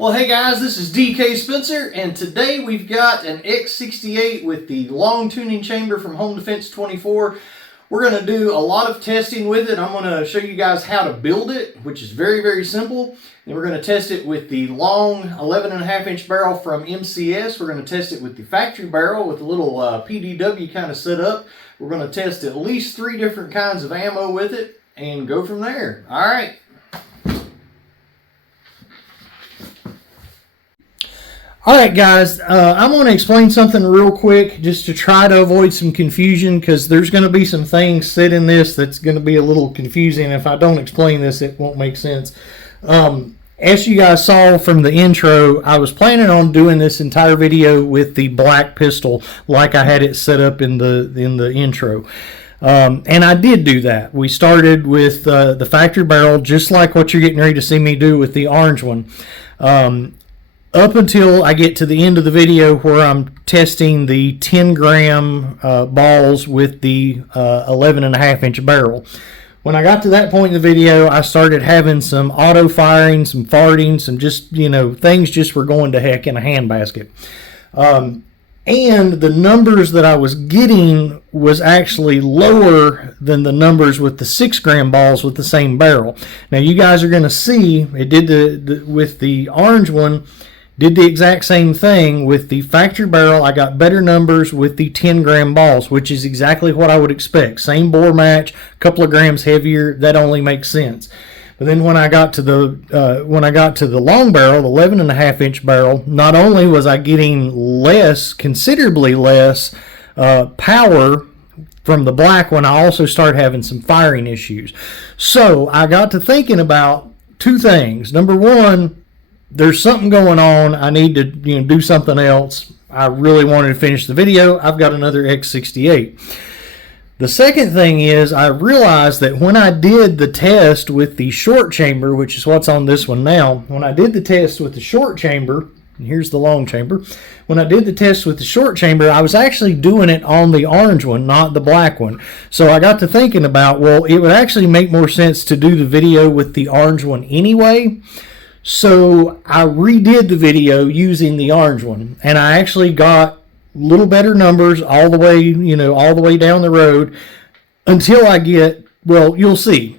Well, hey guys, this is DK Spencer, and today we've got an X-68 with the long tuning chamber from Home Defense 24. We're going to do a lot of testing with it. I'm going to show you guys how to build it, which is very, very simple. And we're going to test it with the long 11.5-inch barrel from MCS. We're going to test it with the factory barrel with a little PDW kind of setup. We're going to test at least 3 different kinds of ammo with it and go from there. All right. Alright guys, I want to explain something real quick just to try to avoid some confusion, because there's going to be some things said in this that's going to be a little confusing. If I don't explain this, it won't make sense. As you guys saw from the intro, I was planning on doing this entire video with the black pistol like I had it set up in the intro. And I did do that. We started with the factory barrel, just like what you're getting ready to see me do with the orange one. Up until I get to the end of the video where I'm testing the 10-gram balls with the 11.5-inch barrel. When I got to that point in the video, I started having some auto firing, some farting, some just, things just were going to heck in a handbasket. And the numbers that I was getting was actually lower than the numbers with the 6-gram balls with the same barrel. Now you guys are going to see, it did with the orange one, did the exact same thing with the factory barrel. I got better numbers with the 10-gram balls, which is exactly what I would expect. Same bore match, a couple of grams heavier. That only makes sense. But then when I got to the long barrel, the 11.5-inch barrel, not only was I getting considerably less power from the black one, I also started having some firing issues. So I got to thinking about 2 things. Number one, there's something going on. I need to do something else. I really wanted to finish the video. I've got another X-68. The second thing is I realized that when I did the test with the short chamber, which is what's on this one now, when I did the test with the short chamber, and here's the long chamber, when I did the test with the short chamber, I was actually doing it on the orange one, not the black one. So I got to thinking about, well, it would actually make more sense to do the video with the orange one anyway. So I redid the video using the orange one, and I actually got a little better numbers all the way down the road until I get, well, you'll see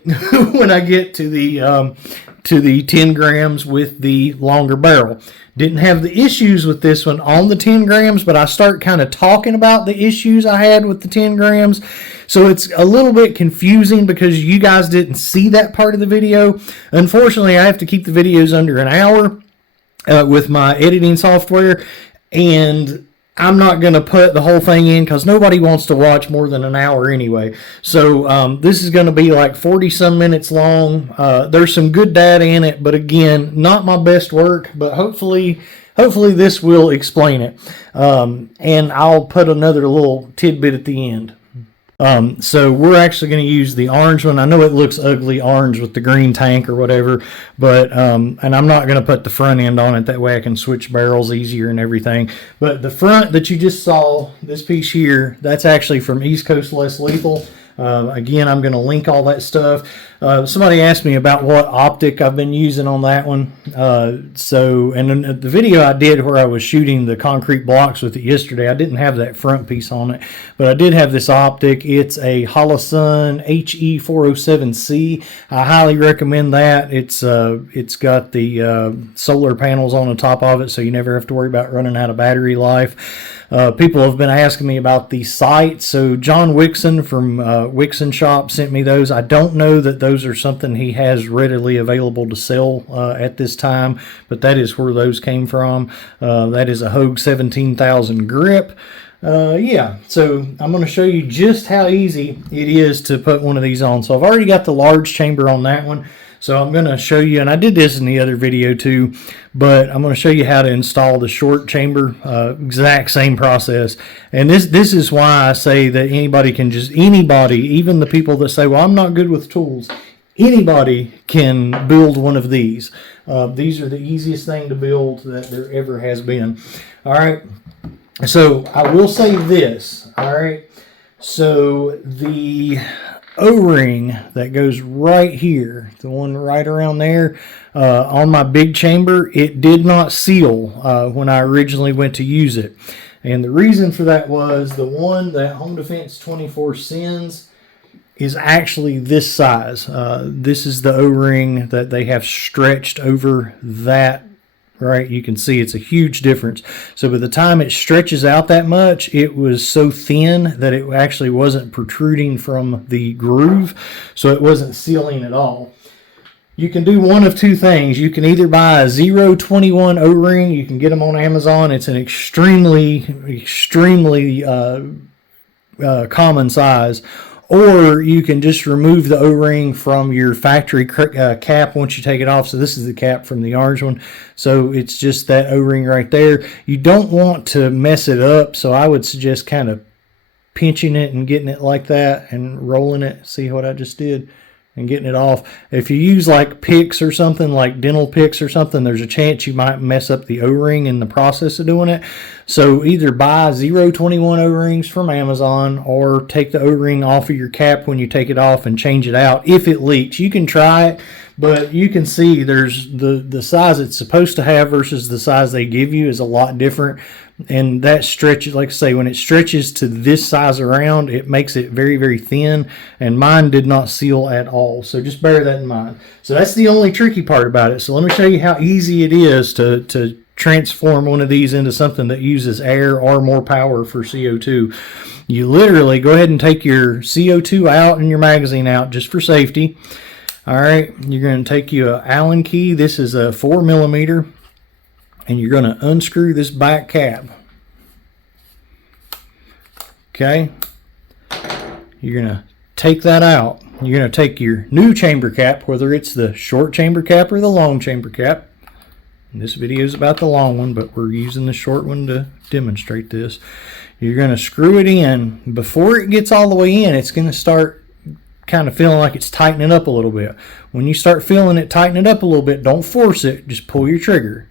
when I get to the 10 grams with the longer barrel. Didn't have the issues with this one on the 10 grams, but I start kind of talking about the issues I had with the 10 grams. So it's a little bit confusing because you guys didn't see that part of the video. Unfortunately, I have to keep the videos under an hour with my editing software, and I'm not going to put the whole thing in because nobody wants to watch more than an hour anyway. So this is going to be like 40-some minutes long. There's some good data in it, but again, not my best work, but hopefully this will explain it. And I'll put another little tidbit at the end. So we're actually going to use the orange one. I know it looks ugly orange with the green tank or whatever, but and I'm not going to put the front end on it. That way I can switch barrels easier and everything. But the front that you just saw, this piece here, that's actually from East Coast Less Lethal. Again, I'm going to link all that stuff. Somebody asked me about what optic I've been using on that one. And in the video I did where I was shooting the concrete blocks with it yesterday, I didn't have that front piece on it, but I did have this optic. It's a Holosun HE407C. I highly recommend that. It's got the solar panels on the top of it, so you never have to worry about running out of battery life. People have been asking me about the sights. So John Wixon from Wixon Shop sent me those. I don't know that those are something he has readily available to sell at this time, but that is where those came from. That is a Hogue 17,000 grip. Yeah, so I'm going to show you just how easy it is to put one of these on. So I've already got the large chamber on that one. So I'm going to show you, and I did this in the other video too, but I'm going to show you how to install the short chamber, exact same process. And this is why I say that anybody, even the people that say, well, I'm not good with tools, anybody can build one of these. These are the easiest thing to build that there ever has been. All right, so I will say this, all right, so the O-ring that goes right here, the one right around there, on my big chamber, it did not seal when I originally went to use it. And the reason for that was the one that Home Defense 24 sends is actually this size. This is the O-ring that they have stretched over that. Right, you can see it's a huge difference. So by the time it stretches out that much, it was so thin that it actually wasn't protruding from the groove, so it wasn't sealing at all. You can do one of two things. You can either buy a 021 O-ring. You can get them on Amazon. It's an extremely common size. Or you can just remove the O-ring from your factory cap once you take it off. So this is the cap from the orange one. So it's just that O-ring right there. You don't want to mess it up, so I would suggest kind of pinching it and getting it like that and rolling it. See what I just did? And getting it off. If you use like picks or something, like dental picks or something, there's a chance you might mess up the O-ring in the process of doing it. So either buy 021 O-rings from Amazon or take the O-ring off of your cap when you take it off and change it out. If it leaks, you can try it, but you can see there's the size it's supposed to have versus the size they give you is a lot different. And that stretches, like I say, when it stretches to this size around, it makes it very, very thin. And mine did not seal at all. So just bear that in mind. So that's the only tricky part about it. So let me show you how easy it is to transform one of these into something that uses air or more power for CO2. You literally go ahead and take your CO2 out and your magazine out just for safety. All right, you're going to take you an Allen key. This is a 4mm. And you're going to unscrew this back cap. Okay. You're going to take that out. You're going to take your new chamber cap, whether it's the short chamber cap or the long chamber cap. And this video is about the long one, but we're using the short one to demonstrate this. You're going to screw it in. Before it gets all the way in, it's going to start kind of feeling like it's tightening up a little bit. When you start feeling it tightening up a little bit, don't force it. Just pull your trigger.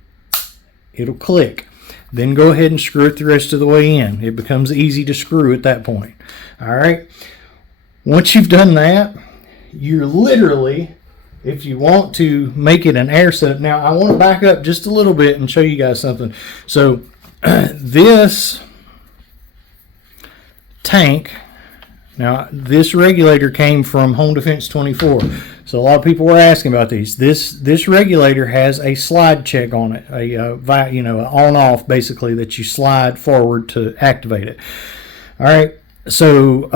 It'll click. Then go ahead and screw it the rest of the way in. It becomes easy to screw at that point. All right. Once you've done that, you're literally, if you want to make it an air setup. Now, I want to back up just a little bit and show you guys something. So, this tank, now this regulator came from Home Defense 24. So a lot of people were asking about these. This regulator has a slide check on it, an on-off basically that you slide forward to activate it. All right. So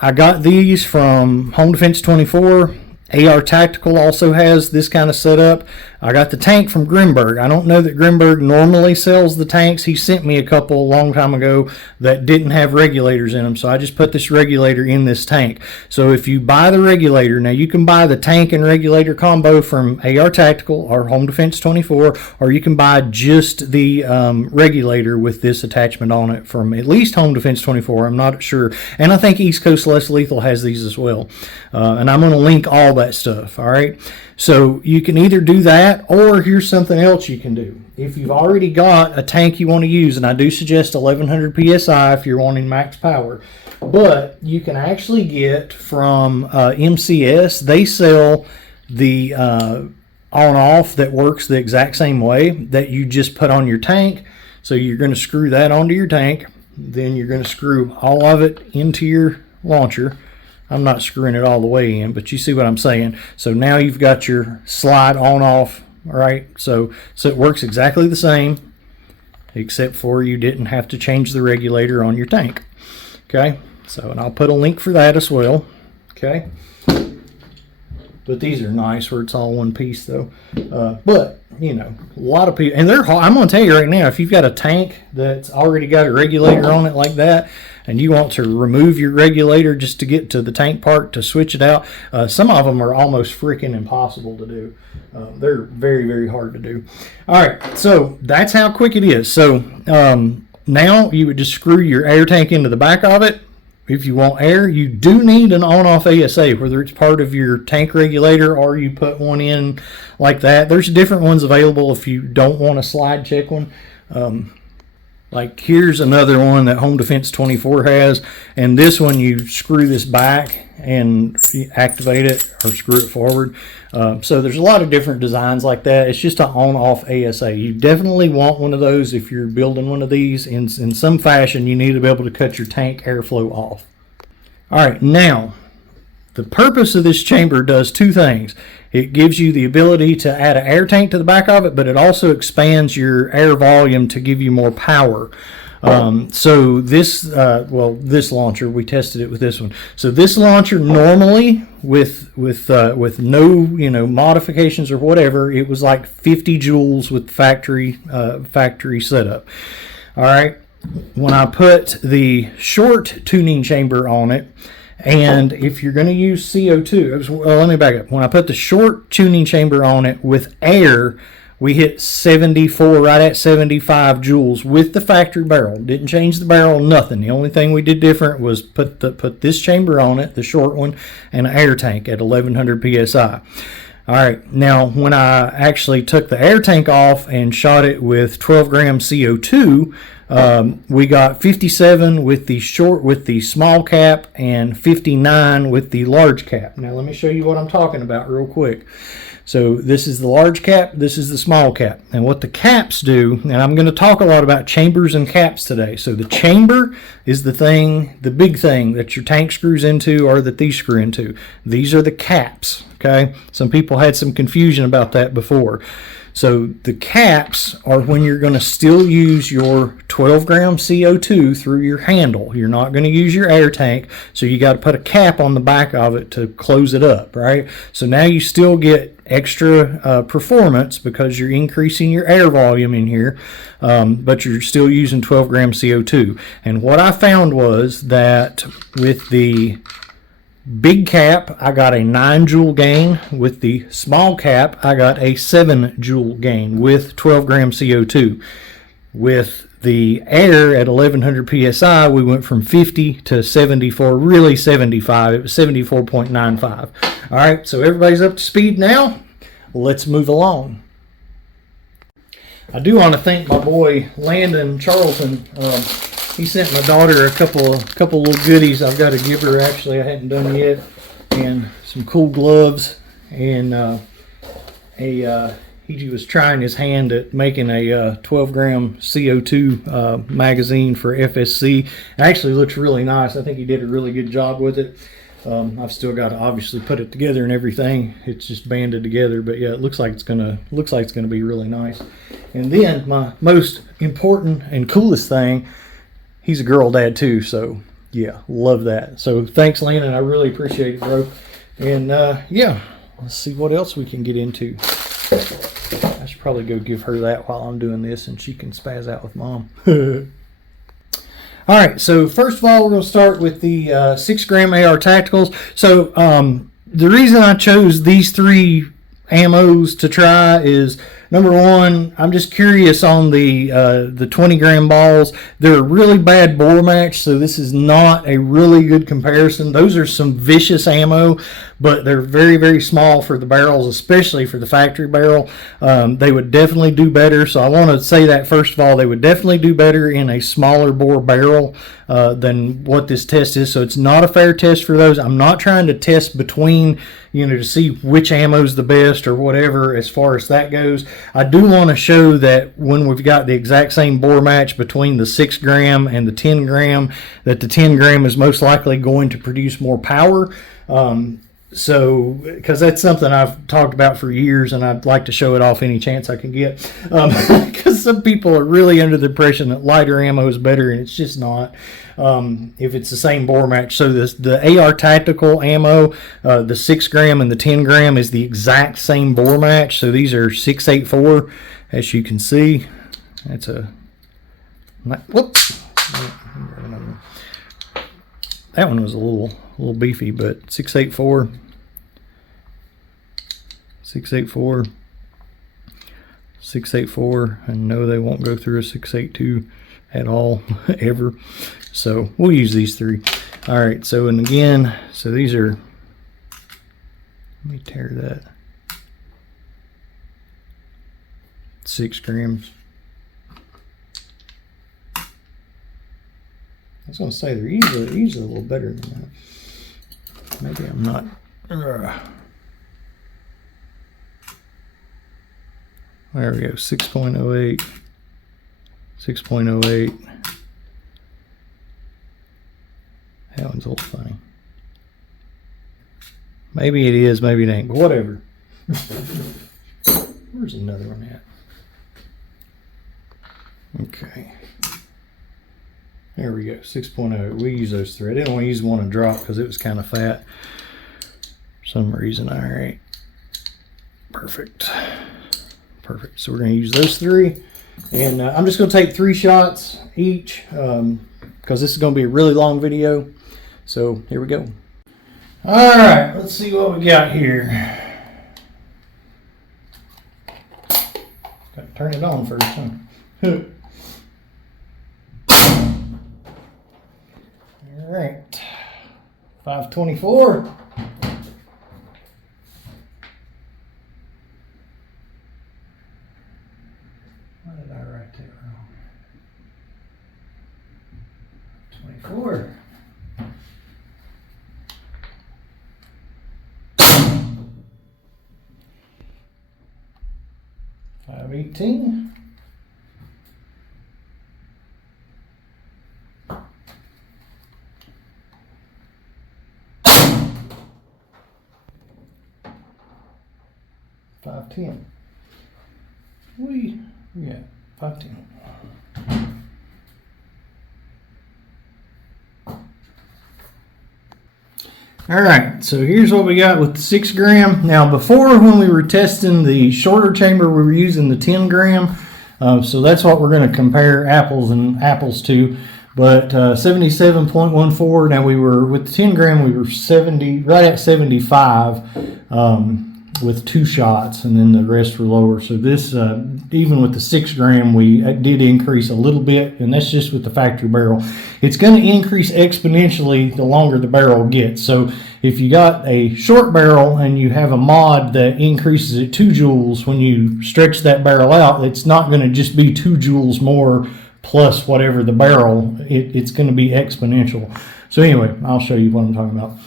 I got these from Home Defense 24. AR Tactical also has this kind of setup. I got the tank from Grimberg. I don't know that Grimberg normally sells the tanks. He sent me a couple a long time ago that didn't have regulators in them, so I just put this regulator in this tank. So if you buy the regulator, now you can buy the tank and regulator combo from AR Tactical or Home Defense 24, or you can buy just the regulator with this attachment on it from at least Home Defense 24. I'm not sure. And I think East Coast Less Lethal has these as well. And I'm going to link all that stuff. All right. So you can either do that, or here's something else you can do. If you've already got a tank you want to use, and I do suggest 1100 PSI if you're wanting max power, but you can actually get from MCS, they sell the on-off that works the exact same way that you just put on your tank. So you're going to screw that onto your tank. Then you're going to screw all of it into your launcher. I'm not screwing it all the way in, but you see what I'm saying. So now you've got your slide on off, all right? So it works exactly the same, except for you didn't have to change the regulator on your tank, okay? So, and I'll put a link for that as well, okay? But these are nice where it's all one piece though. But, you know, a lot of people, and they're hard. I'm going to tell you right now, if you've got a tank that's already got a regulator on it like that, and you want to remove your regulator just to get to the tank part to switch it out, some of them are almost freaking impossible to do. They're very, very hard to do. All right, so that's how quick it is. So now you would just screw your air tank into the back of it. If you want air, you do need an on-off ASA, whether it's part of your tank regulator or you put one in like that. There's different ones available if you don't want a slide check one. Like here's another one that Home Defense 24 has, and this one you screw this back and activate it or screw it forward. So there's a lot of different designs like that. It's just an on-off ASA. You definitely want one of those if you're building one of these. In some fashion, you need to be able to cut your tank airflow off. All right, now the purpose of this chamber does two things. It gives you the ability to add an air tank to the back of it, but it also expands your air volume to give you more power. So this, this launcher, we tested it with this one. So this launcher normally with no modifications or whatever, it was like 50 joules with factory setup. All right. When I put the short tuning chamber on it, and if you're going to use CO2, let me back up. When I put the short tuning chamber on it with air, we hit 74, right at 75 joules with the factory barrel. Didn't change the barrel, nothing. The only thing we did different was put this chamber on it, the short one, and an air tank at 1100 psi. All right, now when I actually took the air tank off and shot it with 12 gram CO2, we got 57 with the small cap and 59 with the large cap. Now let me show you what I'm talking about real quick. So this is the large cap, this is the small cap. And what the caps do, and I'm going to talk a lot about chambers and caps today. So the chamber is the big thing that your tank screws into or that these screw into. These are the caps, okay? Some people had some confusion about that before. So the caps are when you're going to still use your 12 gram CO2 through your handle. You're not going to use your air tank, so you got to put a cap on the back of it to close it up, right? So now you still get extra performance because you're increasing your air volume in here, but you're still using 12 gram CO2. And what I found was that with the big cap, I got a 9 joule gain. With the small cap, I got a 7 joule gain with 12 gram CO2. With the air at 1100 psi, we went from 50 to 74, really 75. It was 74.95. All right, so everybody's up to speed now. Let's move along. I do want to thank my boy Landon Charlton. He sent my daughter a couple little goodies I've got to give her. Actually, I hadn't done yet, and some cool gloves, and he was trying his hand at making a 12 gram CO2 magazine for FSC. It actually looks really nice. I think he did a really good job with it. I've still got to obviously put it together and everything. It's just banded together, but yeah, it looks like it's gonna be really nice. And then my most important and coolest thing, he's a girl dad too, so yeah, love that. So thanks, Landon. I really appreciate it, bro. And yeah, let's see what else we can get into. I should probably go give her that while I'm doing this, and she can spaz out with mom. All right, so first of all, we're going to start with the 6 gram AR Tacticals. So the reason I chose these 3 ammos to try is, number one, I'm just curious on the 20 gram balls. They're a really bad bore match, so this is not a really good comparison. Those are some vicious ammo, but they're very, very small for the barrels, especially for the factory barrel. They would definitely do better. So I want to say that first of all, they would definitely do better in a smaller bore barrel than what this test is. So it's not a fair test for those. I'm not trying to test between, to see which ammo is the best or whatever as far as that goes. I do want to show that when we've got the exact same bore match between the 6 gram and the 10 gram, that the 10 gram is most likely going to produce more power. So, because that's something I've talked about for years, and I'd like to show it off any chance I can get. Because some people are really under the impression that lighter ammo is better, and it's just not. If it's the same bore match. So the AR Tactical ammo, the 6 gram and the 10 gram is the exact same bore match. So these are 684, as you can see. That's a, whoops. That one was a little beefy, but 684, 684, 684, and no, they won't go through a 682 at all, ever. So we'll use these 3. All right, so, and again, so these are, let me tear that, 6 grams. I was going to say they're usually a little better than that. Maybe I'm not. There we go. 6.08. 6.08. That one's a little funny. Maybe it is, maybe it ain't. But whatever. Where's another one at? Okay. There we go. 6.0. We use those three. I didn't want to use one to drop because it was kind of fat for some reason. All right. Perfect. Perfect. So we're going to use those three. And I'm just going to take 3 shots each because this is going to be a really long video. So here we go. All right. Let's see what we got here. Got to turn it on first, huh? All right. 524. Why did I write that wrong? 24. 518. 510. We got 510. All right, so here's what we got with the 6 gram. Now, before when we were testing the shorter chamber, we were using the 10 gram. So that's what we're going to compare apples and apples to. But 77.14. Now we were with the 10 gram, we were 70, right at 75 with 2 shots, and then the rest were lower. So this, even with the 6 gram, we did increase a little bit, and that's just with the factory barrel. It's going to increase exponentially the longer the barrel gets. So if you got a short barrel and you have a mod that increases it 2 joules, when you stretch that barrel out, it's not going to just be 2 joules more plus whatever the barrel, it's going to be exponential. So anyway, I'll show you what I'm talking about.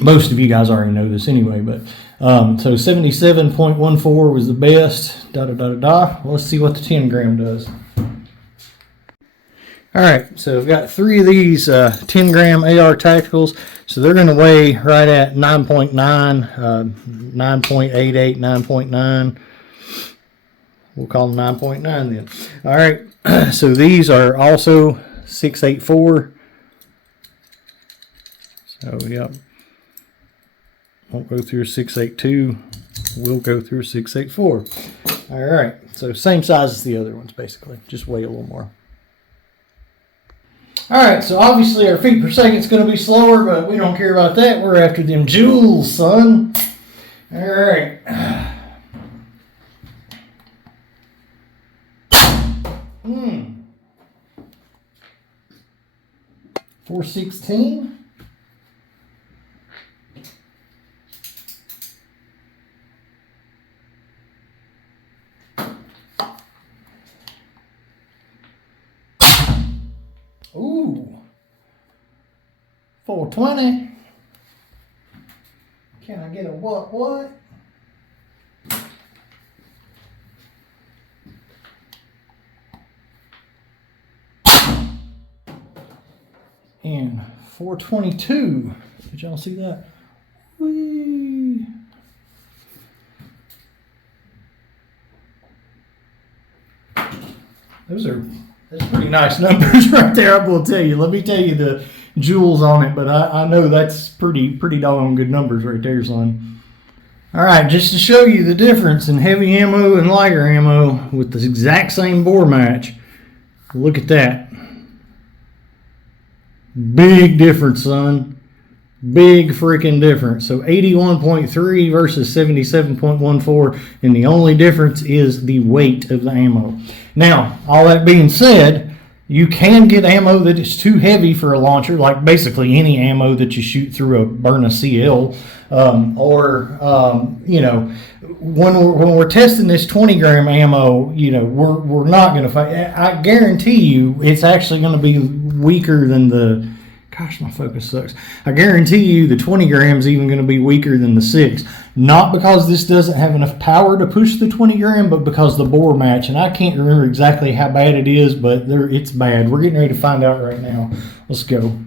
Most of you guys already know this anyway, but so 77.14 was the best. Well, let's see what the 10 gram does. All right, so I've got 3 of these 10 gram AR Tacticals. So they're going to weigh right at 9.9, 9.88, 9.9. We'll call them 9.9 then. All right, so these are also 684. So, yep. Won't go through a 682. We'll go through a 684. All right, so same size as the other ones, basically. Just weigh a little more. All right, so obviously our feet per second is going to be slower, but we don't care about that. We're after them joules, son. All right. 416. Ooh. 420. Can I get a what? And 422. Did y'all see that? Whee. That's pretty nice numbers right there, I will tell you. Let me tell you the joules on it, but I know that's pretty doggone good numbers right there, son. All right, just to show you the difference in heavy ammo and lighter ammo with the exact same bore match. Look at that. Big difference, son. Big freaking difference. So 81.3 versus 77.14, and the only difference is the weight of the ammo. Now, all that being said, You can get ammo that is too heavy for a launcher, like basically any ammo that you shoot through a burn a CL, you know, when we're testing this 20 gram ammo, you know, we're not going to find. I guarantee you, it's actually going to be weaker than the. Gosh, my focus sucks. I guarantee you the 20 grams even going to be weaker than the 6. Not because this doesn't have enough power to push the 20 gram, but because the bore match. And I can't remember exactly how bad it is, but it's bad. We're getting ready to find out right now. Let's go.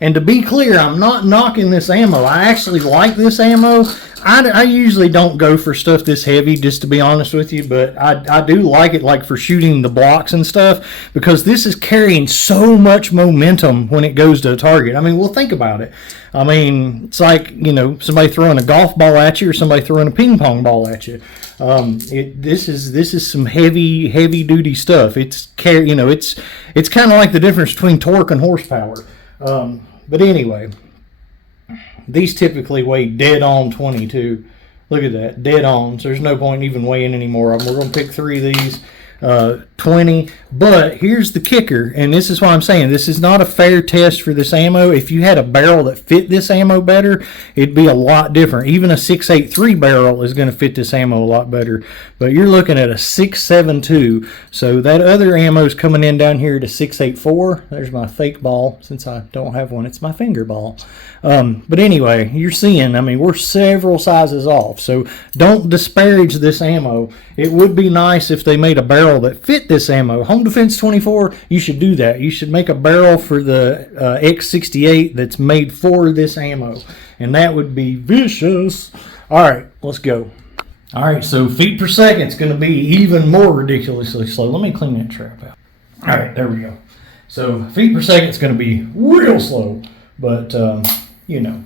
And to be clear, I'm not knocking this ammo. I actually like this ammo. I usually don't go for stuff this heavy, just to be honest with you, but I do like it, like for shooting the blocks and stuff, because this is carrying so much momentum when it goes to a target. I mean, well, think about it. I mean, it's like, you know, somebody throwing a golf ball at you or somebody throwing a ping pong ball at you. This is some heavy duty stuff. It's kind of like the difference between torque and horsepower. But anyway, these typically weigh dead on 22. Look at that, dead on. So there's no point even weighing any more of them. We're going to pick 3 of these, 20. But here's the kicker, and this is why I'm saying this is not a fair test for this ammo. If you had a barrel that fit this ammo better, it'd be a lot different. Even a 6.83 barrel is going to fit this ammo a lot better. But you're looking at a 6.72. So that other ammo is coming in down here to 6.84. There's my fake ball. Since I don't have one, it's my finger ball. But anyway, you're seeing, I mean, we're several sizes off. So don't disparage this ammo. It would be nice if they made a barrel that fit this ammo. Home Defense 24, you should do that. You should make a barrel for the X-68 that's made for this ammo. And that would be vicious. All right, let's go. All right, so feet per second is going to be even more ridiculously slow. Let me clean that trap out. All right, there we go. So feet per second is going to be real slow, but you know.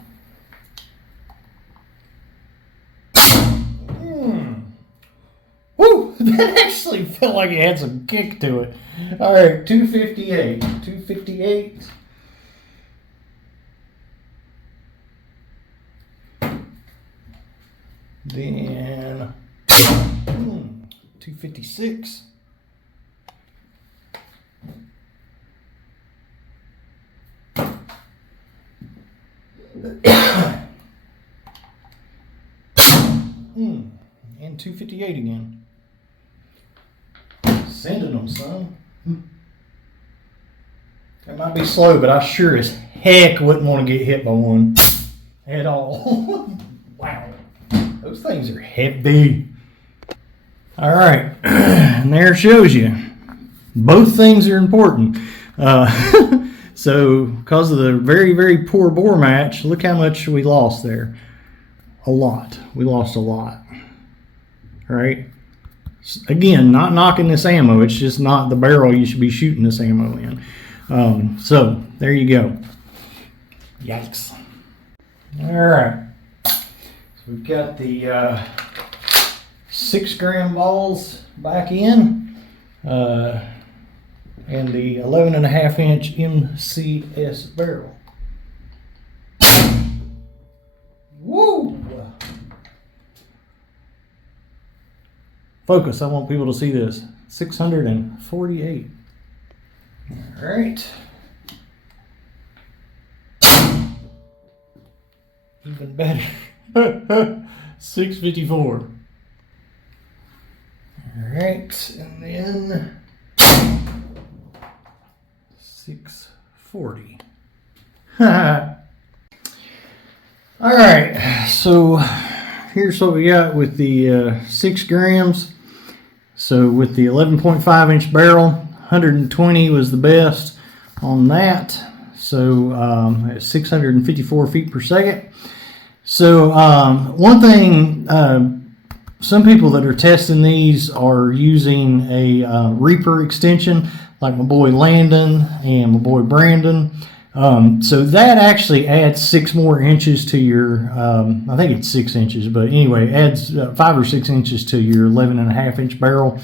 Woo! That actually felt like it had some kick to it. All right, 258. 258. Then 256. And 258 again. Sending them, son. That might be slow, but I sure as heck wouldn't want to get hit by one at all. Wow. Those things are heavy. All right. And there it shows you. Both things are important. So, because of the very, very poor bore match, look how much we lost there. A lot. We lost a lot. All right. Again, not knocking this ammo. It's just not the barrel you should be shooting this ammo in. So, there you go. Yikes. All right. So we've got the 6 gram balls back in. And the 11.5 inch MCS barrel. Woo! Focus, I want people to see this. 648. All right. Even better. 654. All right, and then 640. All right, so here's what we got with the 6 grams. So with the 11.5 inch barrel, 120 was the best on that. So at 654 feet per second. So one thing, some people that are testing these are using a Reaper extension, like my boy Landon and my boy Brandon. So that actually adds 6 more inches to your, I think it's 6 inches, but anyway, adds 5 or 6 inches to your 11.5 inch barrel.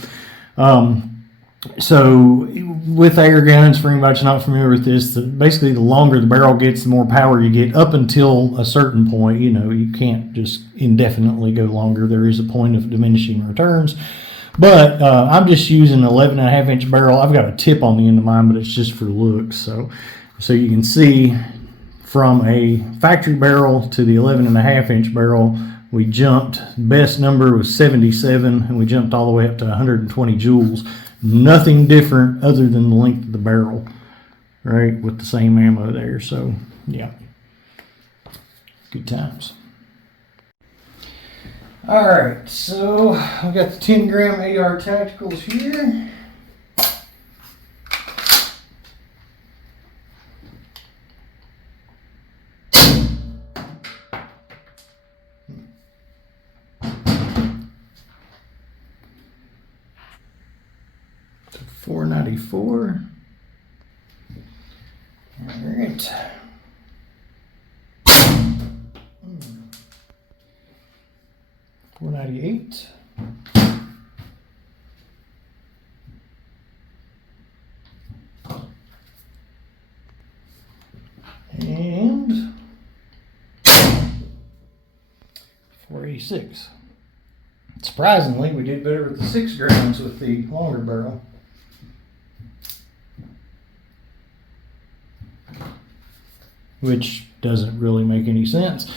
So with air guns, for anybody that's not familiar with this, basically the longer the barrel gets, the more power you get up until a certain point. You know, you can't just indefinitely go longer. There is a point of diminishing returns. But I'm just using an 11.5-inch barrel. I've got a tip on the end of mine, but it's just for looks. So you can see from a factory barrel to the 11.5-inch barrel, we jumped. Best number was 77, and we jumped all the way up to 120 joules. Nothing different other than the length of the barrel, right? With the same ammo there. So yeah, good times. All right, so we got the 10-gram AR Tacticals here. So 494. All right. 498. And 486. Surprisingly, we did better with the 6 grams with the longer barrel. Which doesn't really make any sense.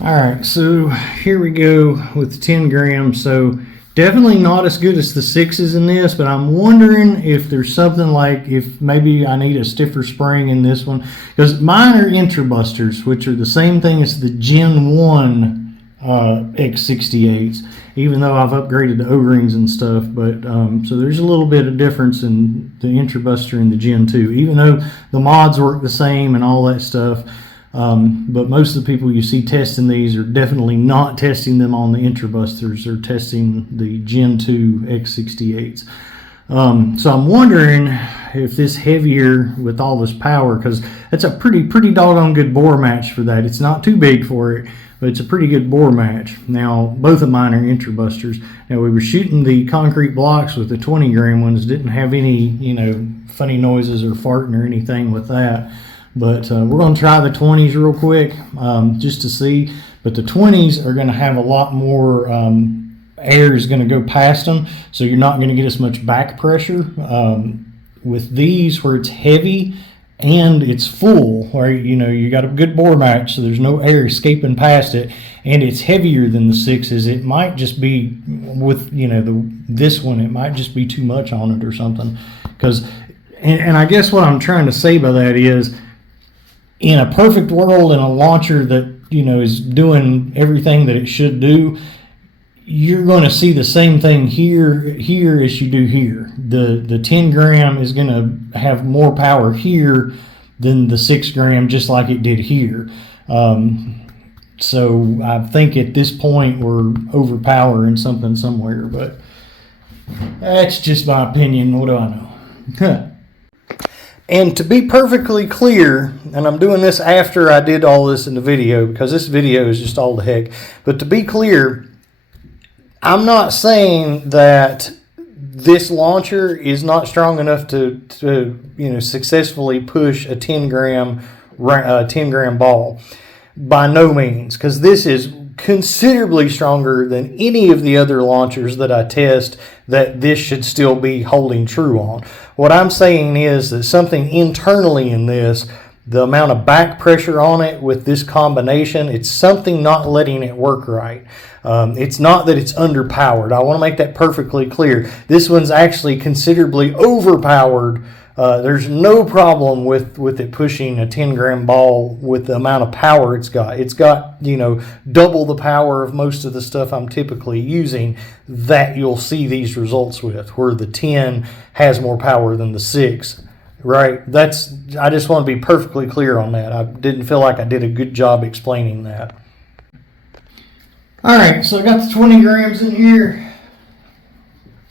Alright, so here we go with the 10 grams. So definitely not as good as the 6s in this, but I'm wondering if there's something like, if maybe I need a stiffer spring in this one. Because mine are Intrabusters, which are the same thing as the Gen 1 X-68s, even though I've upgraded the O-rings and stuff. But so there's a little bit of difference in the Intrabuster and the Gen 2, even though the mods work the same and all that stuff. But most of the people you see testing these are definitely not testing them on the Intrabusters. They're testing the Gen 2 X-68s. So I'm wondering if this heavier with all this power, because it's a pretty doggone good bore match for that. It's not too big for it, but it's a pretty good bore match. Now, both of mine are Intrabusters. Now, we were shooting the concrete blocks with the 20-gram ones. Didn't have any, funny noises or farting or anything with that. But we're going to try the 20s real quick just to see. But the 20s are going to have a lot more air is going to go past them, so you're not going to get as much back pressure. With these, where it's heavy and it's full, where you got a good bore match, so there's no air escaping past it, and it's heavier than the 6s, it might just be with this one, it might just be too much on it or something. Because, and I guess what I'm trying to say by that is, in a perfect world, in a launcher that is doing everything that it should do, you're going to see the same thing here as you do here. The 10 gram is going to have more power here than the 6 gram, just like it did here. So I think at this point we're overpowering something somewhere, but that's just my opinion. What do I know? And to be perfectly clear, and I'm doing this after I did all this in the video, because this video is just all the heck, but to be clear, I'm not saying that this launcher is not strong enough to successfully push a 10 gram ball. By no means, because this is considerably stronger than any of the other launchers that I test that this should still be holding true on. What I'm saying is that something internally in this, the amount of back pressure on it with this combination, it's something not letting it work right. It's not that it's underpowered. I want to make that perfectly clear. This one's actually considerably overpowered. There's no problem with it pushing a 10 gram ball with the amount of power it's got. It's got, double the power of most of the stuff I'm typically using that you'll see these results with, where the 10 has more power than the 6. Right? I just want to be perfectly clear on that. I didn't feel like I did a good job explaining that. All right, so I got the 20 grams in here.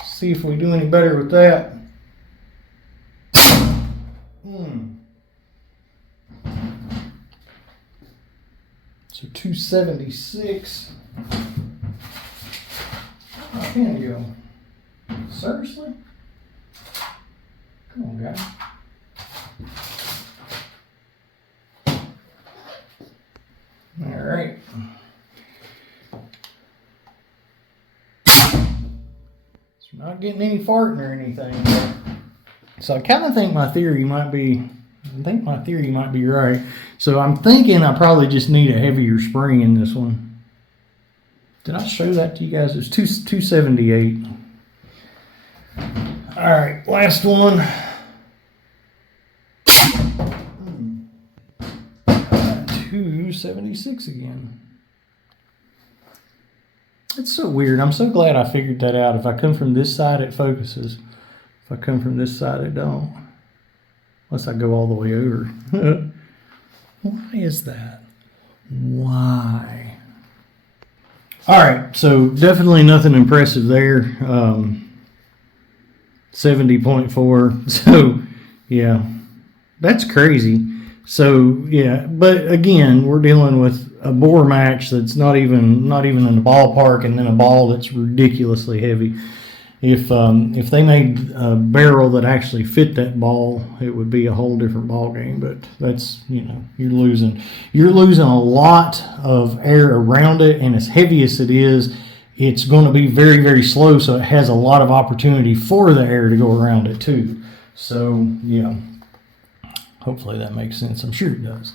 See if we do any better with that. So 276. How can you go? Seriously? Come on, guys. All right. not getting any farting or anything. So I kind of think my theory might be, right. So I'm thinking I probably just need a heavier spring in this one. Did I show that to you guys? It's 278. All right, last one. 276 again. It's so weird. I'm so glad I figured that out. If I come from this side, it focuses. If I come from this side, it don't. Unless I go all the way over. Why is that? Why? All right, so definitely nothing impressive there. 70.4. So, yeah, that's crazy. So, yeah, but again, we're dealing with a bore match that's not even in the ballpark, and then a ball that's ridiculously heavy. If they made a barrel that actually fit that ball, it would be a whole different ball game. But that's, you're losing a lot of air around it, and as heavy as it is, it's going to be very, very slow, so it has a lot of opportunity for the air to go around it too. So yeah, hopefully that makes sense. I'm sure it does.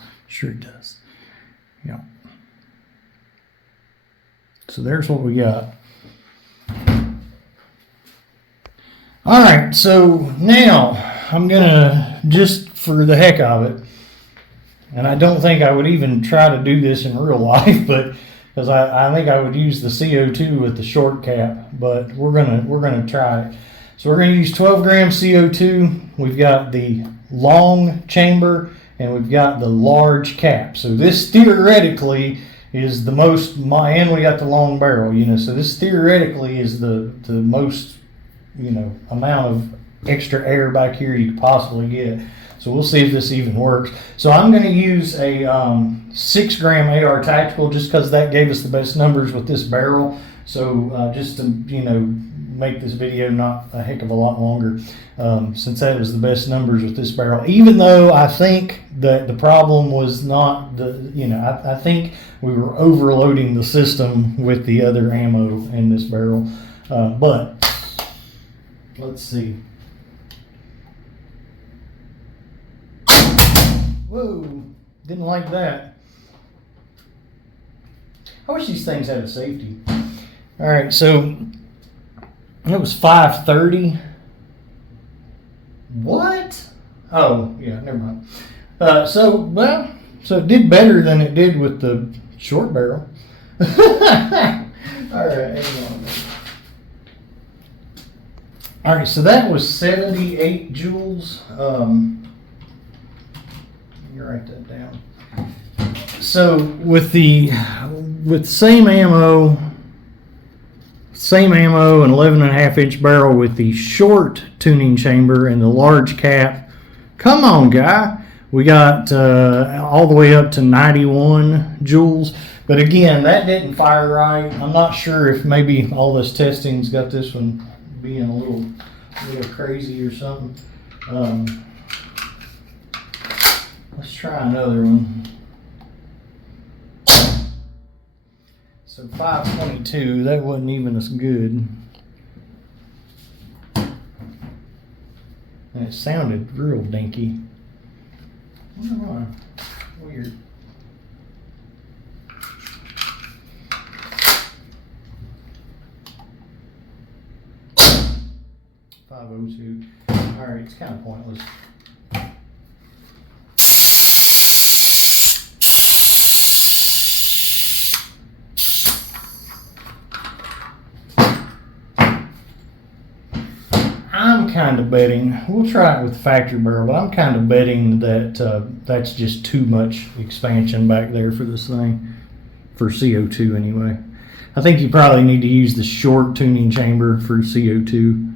Yeah. So there's what we got. All right, so now I'm gonna, just for the heck of it, and I don't think I would even try to do this in real life, but because I think I would use the CO2 with the short cap, but we're gonna try it. So we're gonna use 12 grams CO2. We've got the long chamber and we've got the large cap. So this theoretically is the most, and we got the long barrel, so this theoretically is the most, amount of extra air back here you could possibly get. So we'll see if this even works. So I'm going to use a 6 gram AR Tactical just because that gave us the best numbers with this barrel. So just to, make this video not a heck of a lot longer, since that was the best numbers with this barrel, even though I think that the problem was not I think we were overloading the system with the other ammo in this barrel, but let's see. Whoa, didn't like that. I wish these things had a safety. All right, so it was 530. What? Oh, yeah, never mind. So it did better than it did with the short barrel. All right, hang on. All right, so that was 78 joules. Let me write that down. So with same ammo and 11.5-inch barrel with the short tuning chamber and the large cap. Come on, guy. We got all the way up to 91 joules. But again, that didn't fire right. I'm not sure if maybe all this testing's got this one being a little crazy or something. Let's try another one. So 522, that wasn't even as good. And it sounded real dinky. I don't know. Weird. .502. All right, it's kind of pointless. I'm kind of betting, we'll try it with the factory barrel, but I'm kind of betting that that's just too much expansion back there for this thing, for CO2 anyway. I think you probably need to use the short tuning chamber for CO2.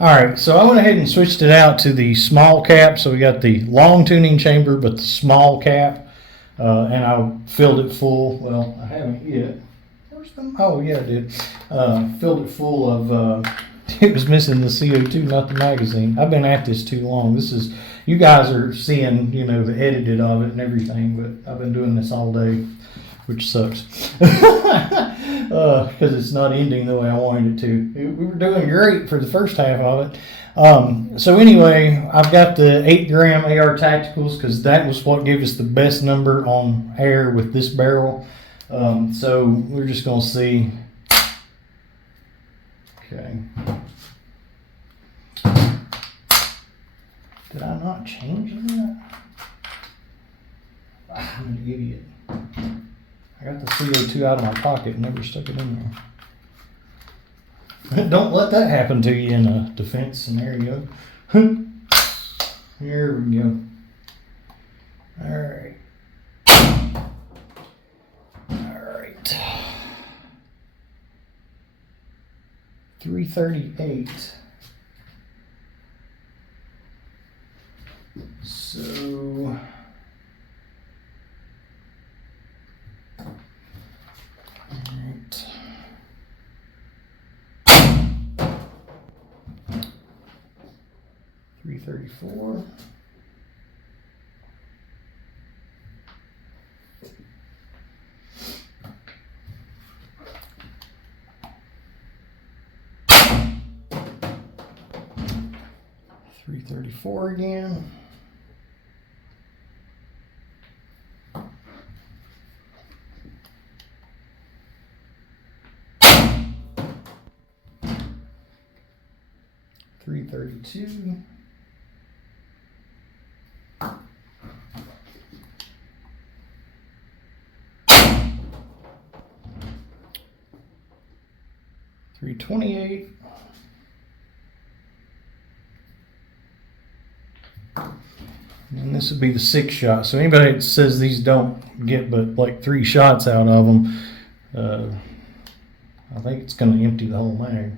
Alright, so I went ahead and switched it out to the small cap, so we got the long tuning chamber, but the small cap, and I filled it full. Well, I haven't yet. Oh yeah, I did. Filled it full of, it was missing the CO2, not the magazine. I've been at this too long. This is, you guys are seeing, the edited of it and everything, but I've been doing this all day, which sucks. because it's not ending the way I wanted it to. We were doing great for the first half of it. So anyway, I've got the 8 gram AR Tacticals because that was what gave us the best number on air with this barrel. So we're just going to see. Okay. Did I not change that? I'm an idiot. I got the CO2 out of my pocket and never stuck it in there. Don't let that happen to you in a defense scenario. Here we go. Alright. Alright. 338. So alright. 334. $334 again. $332. $328. And this would be the 6 shot. So anybody that says these don't get but like 3 shots out of them, I think it's going to empty the whole mag.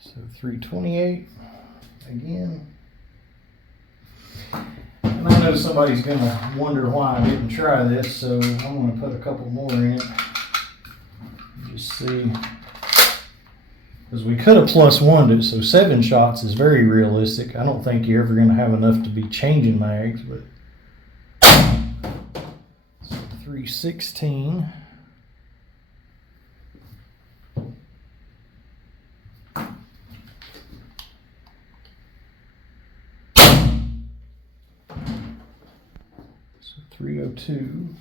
So 328 again. And I know somebody's going to wonder why I didn't try this, so I'm going to put a couple more in it. Just see. Because we could have +1'd it, so 7 shots is very realistic. I don't think you're ever going to have enough to be changing mags, but 316. So 302.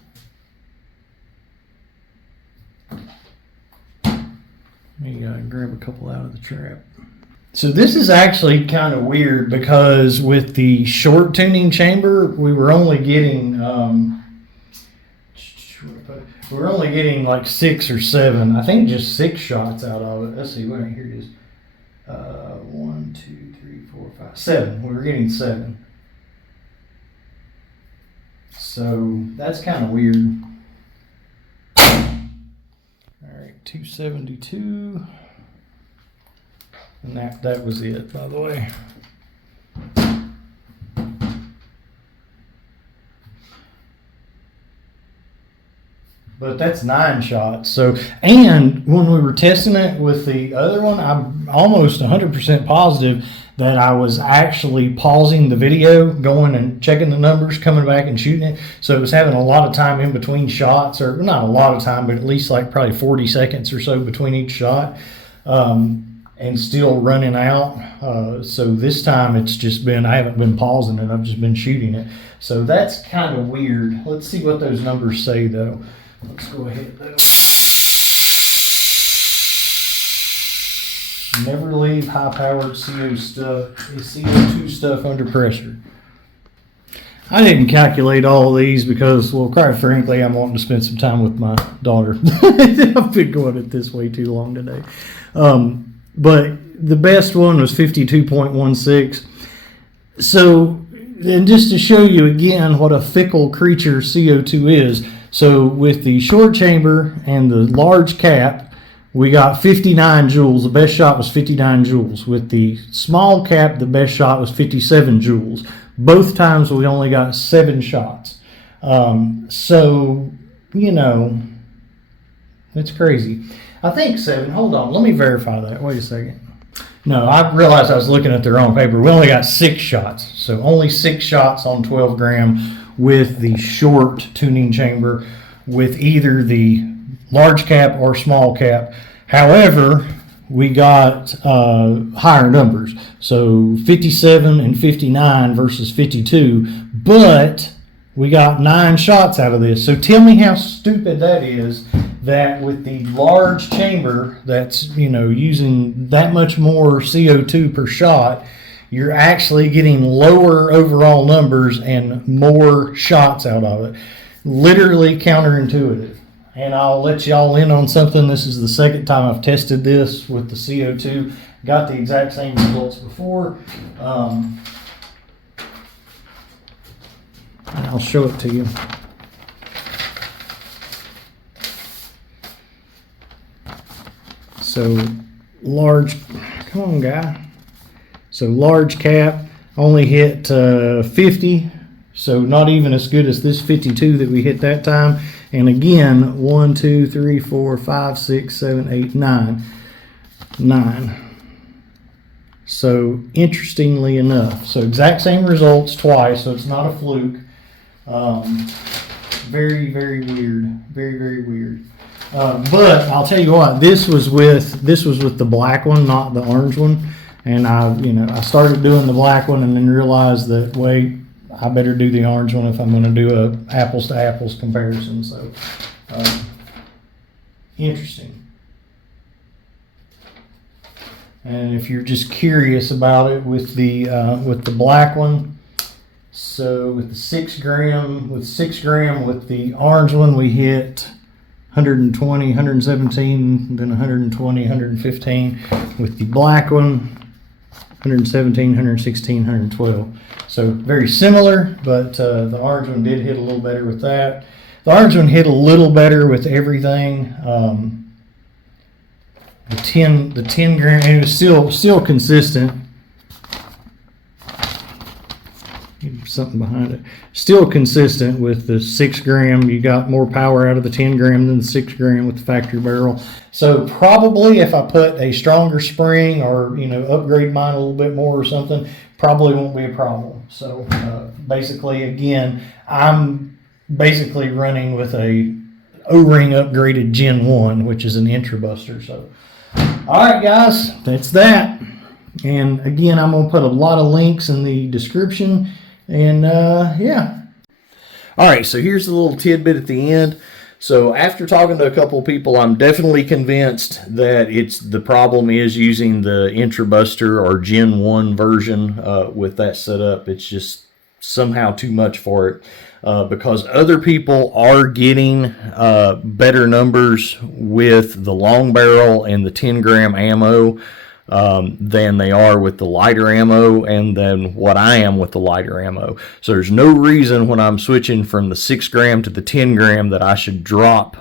Let me grab a couple out of the trap. So this is actually kind of weird because with the short tuning chamber, we were only getting like 6 or 7. I think just 6 shots out of it. Let's see, wait, here it is. 1, 2, 3, 4, 5, 7. We were getting 7. So that's kind of weird. 272, and that was it, by the way. But that's 9 shots. So, and when we were testing it with the other one, I'm almost 100% positive that I was actually pausing the video, going and checking the numbers, coming back and shooting it. So it was having a lot of time in between shots, or not a lot of time, but at least like probably 40 seconds or so between each shot, and still running out. So this time it's just been, I haven't been pausing it, I've just been shooting it. So that's kind of weird. Let's see what those numbers say though. Let's go ahead though. Never leave high-powered CO2 stuff under pressure. I didn't calculate all of these because, well, quite frankly, I'm wanting to spend some time with my daughter. I've been going it this way too long today. But the best one was 52.16. So, and just to show you again what a fickle creature CO2 is, so with the short chamber and the large cap, we got 59 joules. The best shot was 59 joules. With the small cap, the best shot was 57 joules. Both times we only got 7 shots. So, you know, that's crazy. I think 7. Hold on. Let me verify that. Wait a second. No, I realized I was looking at the wrong paper. We only got 6 shots. So only 6 shots on 12 gram with the short tuning chamber. with either the large cap or small cap. However, we got higher numbers, so 57 and 59 versus 52, but we got 9 shots out of this. So tell me how stupid that is, that with the large chamber that's, you know, using that much more CO2 per shot, you're actually getting lower overall numbers and more shots out of it. Literally counterintuitive. And I'll let y'all in on something. This is the second time I've tested this with the CO2. Got the exact same results before. I'll show it to you. So large, come on guy. So large cap only hit 50. So not even as good as this 52 that we hit that time. And again, 1, 2, 3, 4, 5, 6, 7, 8, 9. 9. So interestingly enough, so exact same results twice, so it's not a fluke. Very, very weird. Very, very weird. But I'll tell you what, this was with the black one, not the orange one. And I started doing the black one and then realized that, wait, I better do the orange one if I'm going to do a apples to apples comparison. So interesting. And if you're just curious about it, with the black one, so with the 6 gram, with the orange one, we hit 120, 117, then 120, 115. With the black one, 117, 116, 112. So very similar, but the orange one did hit a little better with that. The orange one hit a little better with everything. The 10 gram, and it was still consistent. Something behind it. Still consistent with the 6 gram. You got more power out of the 10 gram than the 6 gram with the factory barrel. So probably if I put a stronger spring or upgrade mine a little bit more or something, probably won't be a problem. So basically, again, I'm basically running with a O-ring upgraded Gen 1, which is an intrabuster. So all right, guys, that's that. And again, I'm gonna put a lot of links in the description. And yeah. All right, so here's a little tidbit at the end. So after talking to a couple of people, I'm definitely convinced that the problem is using the intrabuster or Gen 1 version with that setup. It's just somehow too much for it, because other people are getting better numbers with the long barrel and the 10 gram ammo than they are with the lighter ammo, and than what I am with the lighter ammo. So there's no reason when I'm switching from the 6 gram to the 10 gram that I should drop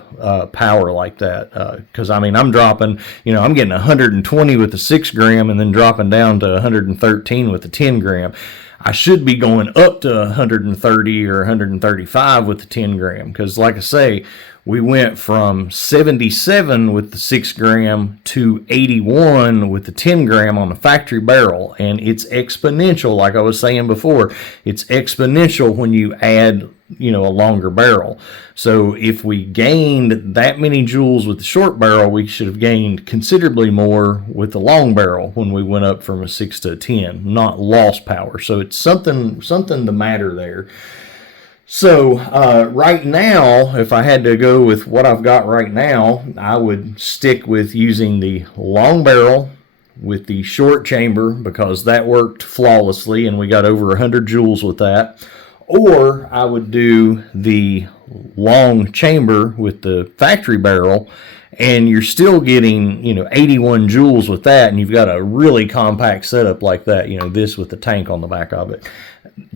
power like that, because I'm dropping, I'm getting 120 with the 6 gram and then dropping down to 113 with the 10 gram. I should be going up to 130 or 135 with the 10 gram, because like I say, we went from 77 with the 6 gram to 81 with the 10 gram on the factory barrel. And it's exponential, like I was saying before. It's exponential when you add, a longer barrel. So if we gained that many joules with the short barrel, we should have gained considerably more with the long barrel when we went up from a 6 to a 10, not lost power. So it's something the matter there. So right now, if I had to go with what I've got right now, I would stick with using the long barrel with the short chamber, because that worked flawlessly and we got over 100 joules with that. Or I would do the long chamber with the factory barrel, and you're still getting 81 joules with that, and you've got a really compact setup like that, this with the tank on the back of it.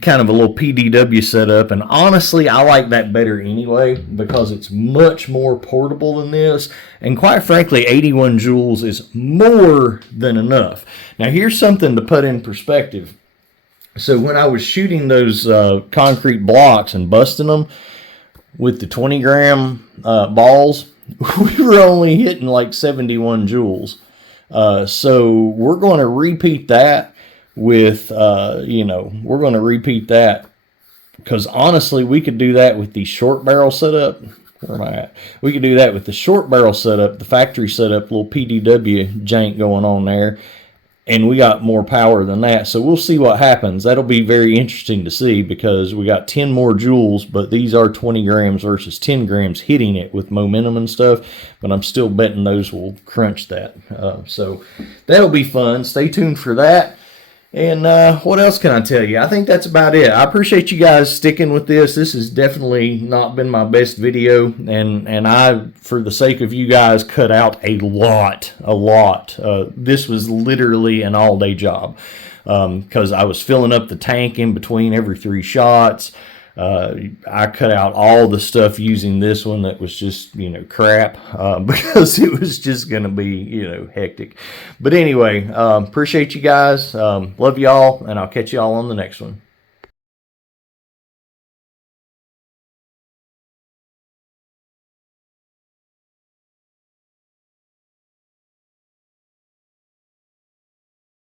Kind of a little PDW setup, and honestly I like that better anyway, because it's much more portable than this, and quite frankly 81 joules is more than enough. Now here's something to put in perspective. So when I was shooting those concrete blocks and busting them with the 20 gram balls, we were only hitting like 71 joules. So we're going to repeat that with, we're going to repeat that, because honestly, we could do that with the short barrel setup Where am I at? We could do that with the short barrel setup, the factory setup, little PDW jank going on there. And we got more power than that. So we'll see what happens. That'll be very interesting to see because we got 10 more joules, but these are 20 grams versus 10 grams hitting it with momentum and stuff. But I'm still betting those will crunch that. So that'll be fun. Stay tuned for that. And what else can I tell you? I think that's about it. I appreciate you guys sticking with this. This has definitely not been my best video, and I, for the sake of you guys, cut out a lot. This was literally an all-day job because I was filling up the tank in between every 3 shots. I cut out all the stuff using this one that was just, crap, because it was just going to be, hectic. But anyway, appreciate you guys. Love y'all, and I'll catch y'all on the next one.